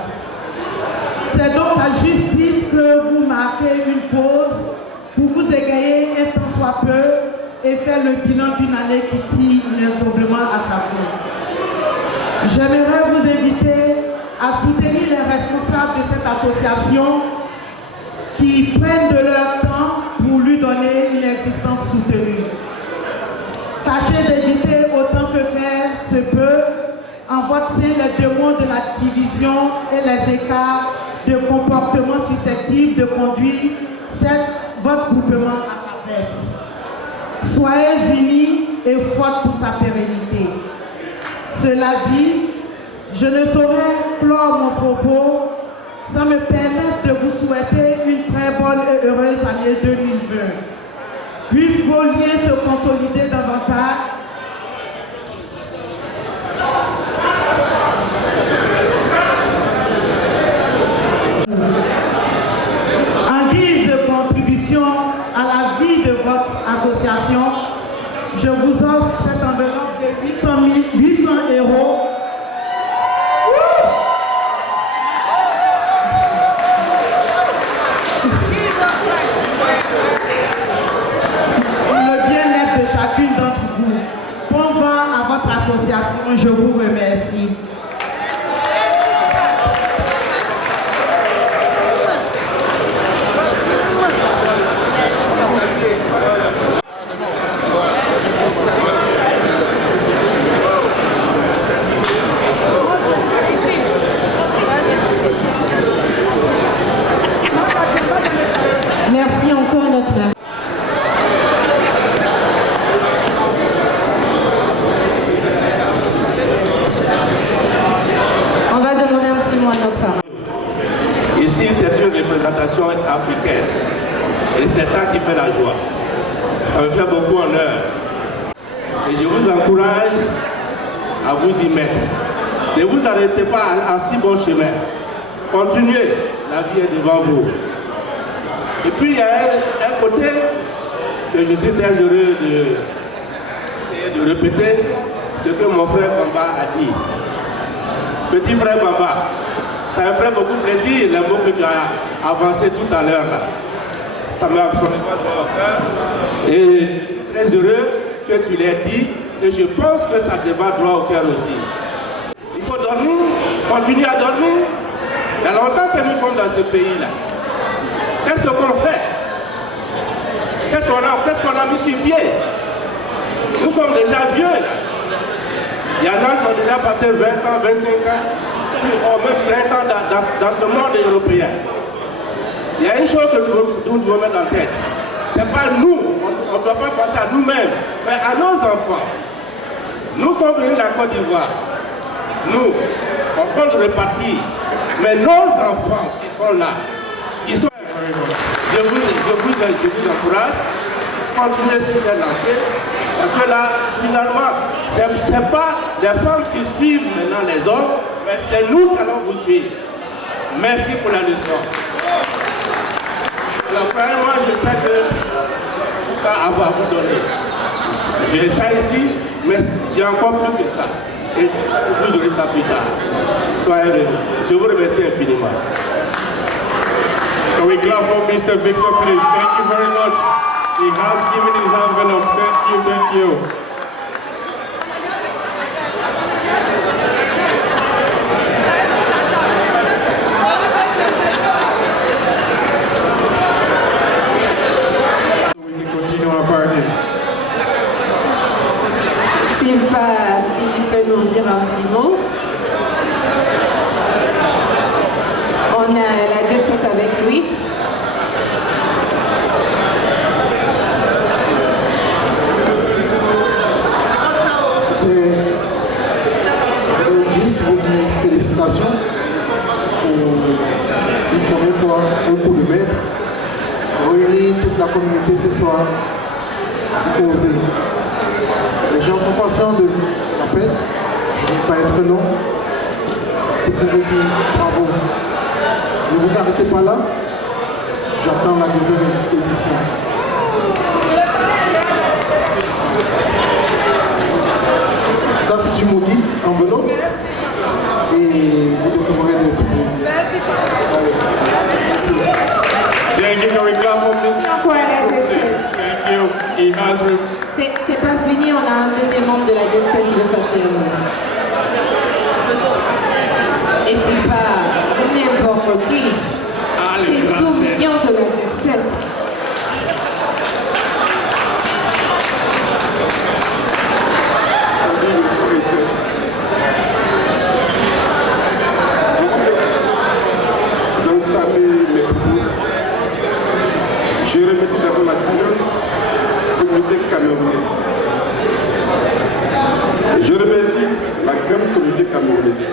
C'est donc à juste titre que vous marquez une pause pour vous égayer un tant soit peu et faire le bilan d'une année qui tire inexorablement à sa fin. J'aimerais vous inviter à soutenir les responsables de cette association qui prennent de leur temps pour lui donner une existence soutenue. Tâchez d'éviter autant que faire se peut en votre sein les démons de la division et les écarts de comportements susceptibles de conduire votre groupement à sa perte. Soyez unis et forts pour sa pérennité. Cela dit, je ne saurais clore mon propos sans me permettre de vous souhaiter une très bonne et heureuse année 2020. Puissent vos liens se consolider davantage. En guise de contribution à la vie de votre association, je vous offre cette enveloppe de 800 euros. Pour le bien-être de chacune d'entre vous. Bon vent à votre association, je vous remercie. Merci encore notre mère. On va demander un petit mot à notre parent. Ici, c'est une représentation africaine. Et c'est ça qui fait la joie. Ça me fait beaucoup honneur. Et je vous encourage à vous y mettre. Ne vous arrêtez pas en si bon chemin. Continuez. La vie est devant vous. Et puis, il y a un côté que je suis très heureux de répéter ce que mon frère Bamba a dit. Petit frère Bamba, ça me ferait beaucoup plaisir les mots que tu as avancés tout à l'heure là. Ça m'a fait droit au cœur. Et très heureux que tu l'aies dit. Et je pense que ça te va droit au cœur aussi. Il faut dormir, continuer à dormir. Il y a longtemps que nous sommes dans ce pays-là. Qu'est-ce qu'on fait? Qu'est-ce qu'on a mis sur pied? Nous sommes déjà vieux là. Il y en a qui ont déjà passé 20 ans, 25 ans, ou même 30 ans dans ce monde européen. Il y a une chose que nous devons mettre en tête. Ce n'est pas nous, on ne doit pas penser à nous-mêmes, mais à nos enfants. Nous sommes venus de la Côte d'Ivoire. Nous, on compte repartir. Mais nos enfants qui sont là, je vous encourage, continuez sur cette lancée, parce que là, finalement, ce n'est pas les femmes qui suivent maintenant les hommes, mais c'est nous qui allons vous suivre. Merci pour la leçon. Alors, moi, je sais que je vais avoir à vous donner. J'ai ça ici, mais j'ai encore plus que ça. Et vous aurez ça plus tard. Soyez heureux. Je vous remercie infiniment. Can we clap for Mr. Victor, please? Thank you very much. He has given his envelope. Thank you, thank you. We can continue our party. S'il peut nous dire un petit mot. On a la jet set avec lui. C'est juste vous dire félicitations pour une première fois un coup de maître. Réunir toute la communauté ce soir, il faut oser. Les gens sont patients de la fait, je ne vais pas être long. C'est pour vous dire bravo. Ne vous arrêtez pas là. J'attends la deuxième édition. Ça, c'est du maudit, enveloppe. Et vous découvrirez des surprises. Merci. Thank you. Can we clap for me? Thank you. C'est pas fini, on a un deuxième membre de la Jet Set qui veut passer le moment. Et c'est pas n'importe qui. C'est tout mignon de la Jet Set. Je remercie d'abord la grande communauté camerounaise. Je remercie la grande communauté camerounaise.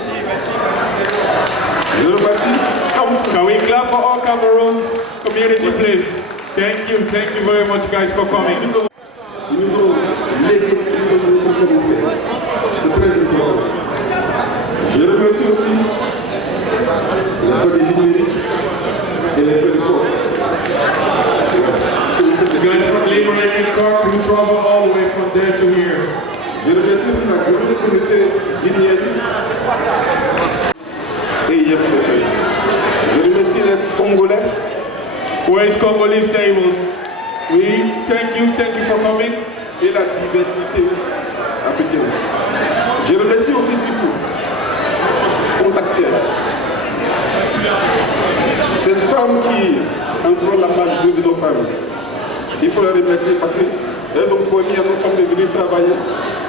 Je remercie Can we clap for all Cameroon's community, please? Thank you very much, guys, for coming. Ils nous ont légué, ils nous ont montré comment faire. C'est très important. Je remercie aussi les feux des numériques et les feux du corps. You guys from Liberating Corp, who travel all the way from there to here. Je remercie aussi la grande communauté guinéenne et YEPCFL. Je remercie les Congolais. Where is Congolese table? We thank you for coming. Et la diversité africaine. Je remercie aussi surtout Contacteur. Ces femmes qui emploient la majorité de nos femmes. Il faut les remercier parce qu'elles ont permis à nos femmes de venir travailler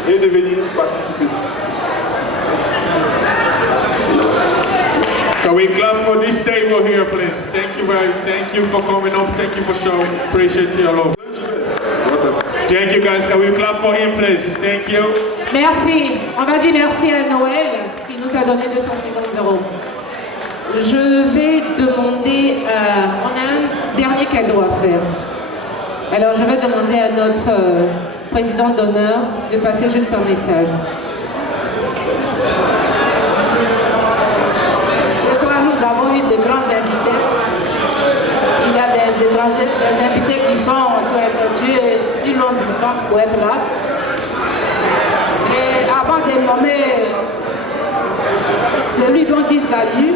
et de venir participer. Can we clap for this table here, please? Thank you for coming up. Thank you for showing. Appreciate your love. Thank you, guys. Can we clap for him, please? Thank you. Merci. On va dire merci à Noël qui nous a donné 250 €. Je vais demander, on a un dernier cadeau à faire. Alors je vais demander à notre président d'honneur de passer juste un message. Ce soir, nous avons eu de grands invités. Il y a des étrangers, des invités qui ont effectué une longue distance pour être là. Et avant de nommer celui dont il s'agit,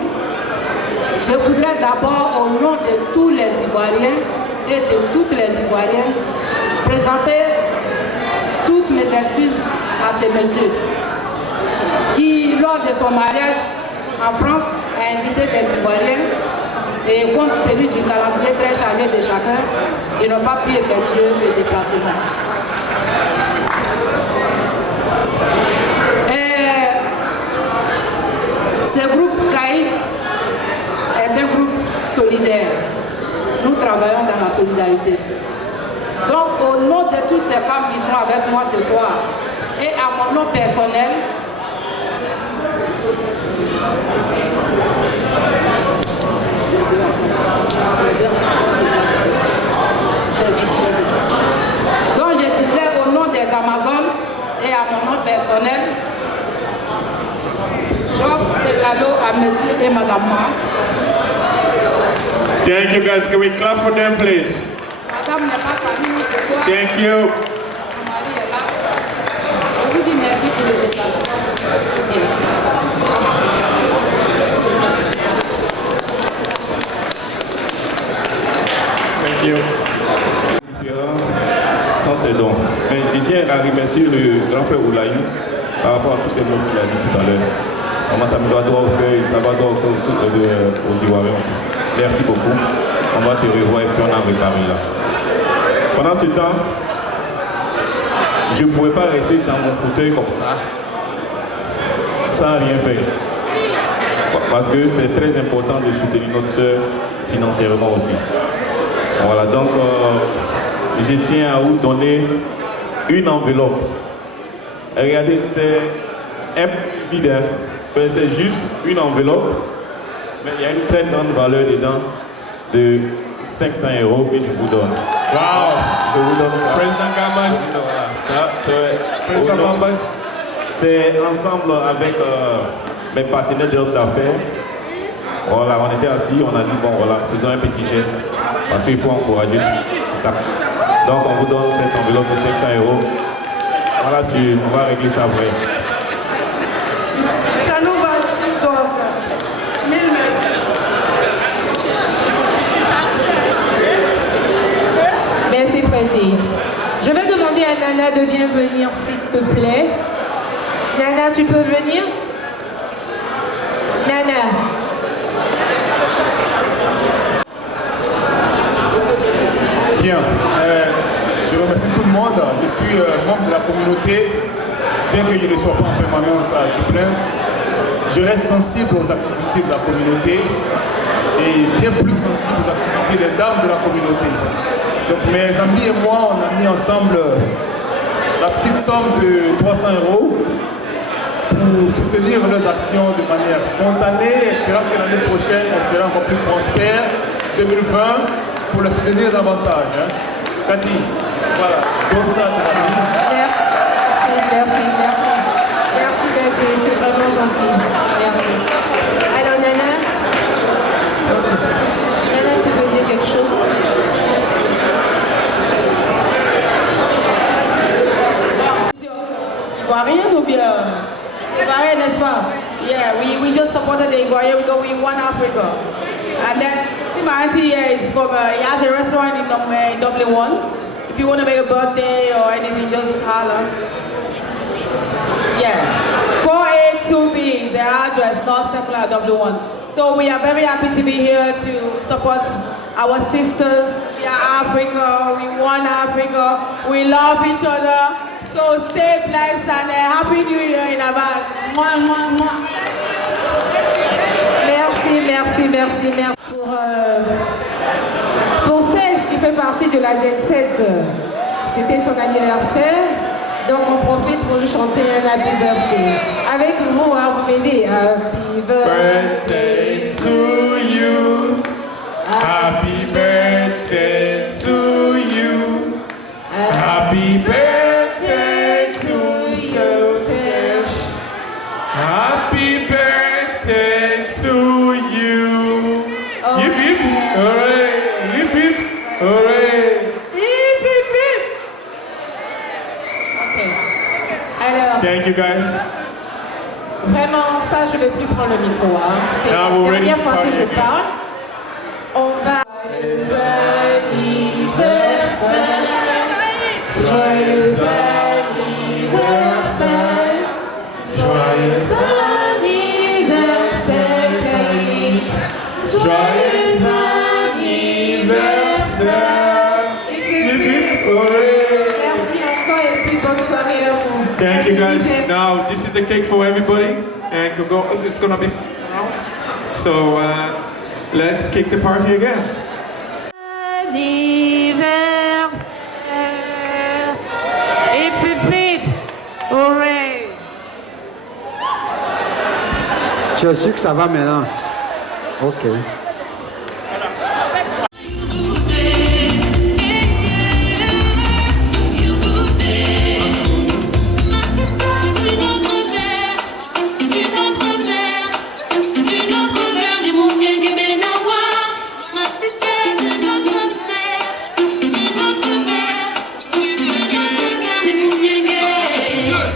je voudrais d'abord, au nom de tous les Ivoiriens et de toutes les Ivoiriennes, présenter toutes mes excuses à ce monsieur qui, lors de son mariage en France, a invité des Ivoiriens et compte tenu du calendrier très chargé de chacun, ils n'ont pas pu effectuer le déplacement. Et ce groupe CAIT est un groupe solidaire. Nous travaillons dans la solidarité. Donc, au nom de toutes ces femmes qui sont avec moi ce soir, et à mon nom personnel, donc je disais au nom des Amazones et à mon nom personnel, j'offre ce cadeau à monsieur et madame Ma. Thank you, guys. Can we clap for them, please? Madame n'est pas parmi nous ce soir. Thank you. Son mari est là. Je vous dis merci pour le déplacement. Thank you. Sans ses dons. Mais je tiens à remercier le grand frère Oulaï par rapport à tous ces mots qu'il a dit tout à l'heure. Moi, ça me doit droit au cœur, ça va droit au cœur aux Ivoiriens aussi. Merci beaucoup. On va se revoir et puis on en reparler là. Pendant ce temps, je ne pouvais pas rester dans mon fauteuil comme ça, sans rien faire. Parce que c'est très important de soutenir notre soeur financièrement aussi. Voilà, donc je tiens à vous donner une enveloppe. Regardez, c'est un vide, c'est juste une enveloppe, mais il y a une très grande valeur dedans de 500 € que je vous donne. Wow! Je vous donne ça. Président Gambas. Ça, Président Gambas. C'est ensemble avec mes partenaires d'homme d'affaires. Voilà, on était assis, on a dit bon voilà, faisons un petit geste parce qu'il faut encourager. Donc on vous donne cette enveloppe de 500 €. Voilà, on va régler ça après. Ça nous va donc. Mille merci. Merci Freddy. Je vais demander à Nana de bien venir s'il te plaît. Nana, tu peux venir? Nana. Bien, je remercie tout le monde. Je suis membre de la communauté, bien que je ne sois pas en permanence à Dublin. Je reste sensible aux activités de la communauté et bien plus sensible aux activités des dames de la communauté. Donc mes amis et moi, on a mis ensemble la petite somme de 300 € pour soutenir leurs actions de manière spontanée, espérant que l'année prochaine, on sera encore plus prospère, 2020, pour les soutenir davantage. Hein. Cathy, voilà, comme ça, tu vas venir. Merci. Merci Cathy, c'est vraiment gentil. Merci. Alors Nana, tu veux dire quelque chose? Ivorian ou bien Ivorian, n'est-ce pas? Yeah, we just supported the Ivorian because we won Africa. And then my auntie here is from, he has a restaurant in Dublin 1. If you want to make a birthday or anything, just holler. Yeah, 4A2B is the address, North Circular, Dublin 1. So we are very happy to be here to support our sisters. We are Africa, we want Africa, we love each other. So stay blessed and Happy New Year in advance. Mwah, mwah, mwah. Merci. Pour Serge qui fait partie de la Jet Set, c'était son anniversaire. Donc on profite pour lui chanter un Happy Birthday. Avec vous, vous m'aidez. Happy Birthday to you. Happy birthday to you. Happy birthday to Serge. Happy birthday to you. Hip hip, hooray! Hip hip, hooray! Hip hip hip! Ok. Alors. Thank you guys. Vraiment, ça, je ne vais plus prendre le micro. Hein. C'est la dernière fois que je parle. On va. Joyeux anniversaire. Joyeux anniversaire. Joyeux anniversaire, Kaït. Joyeux anniversaire. Merci encore et puis bonne soirée à vous. Thank you guys. Now this is the cake for everybody, and it's gonna be. So let's kick the party again. Anniversaire. Hip hip hip. Hooray. Tu es sûr que ça va maintenant? Ok.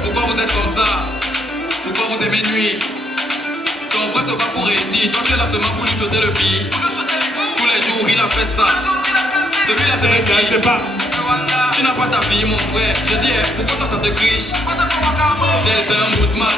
Pourquoi vous êtes comme ça? Pourquoi vous aimez nuit? Ton frère se bat pour réussir, toi tu es là seulement pour lui sauter le pied. Tous les jours il a fait ça. Celui-là c'est même pire. Tu n'as pas ta fille mon frère. Je dis pourquoi toi ça te criche? T'es un bootman.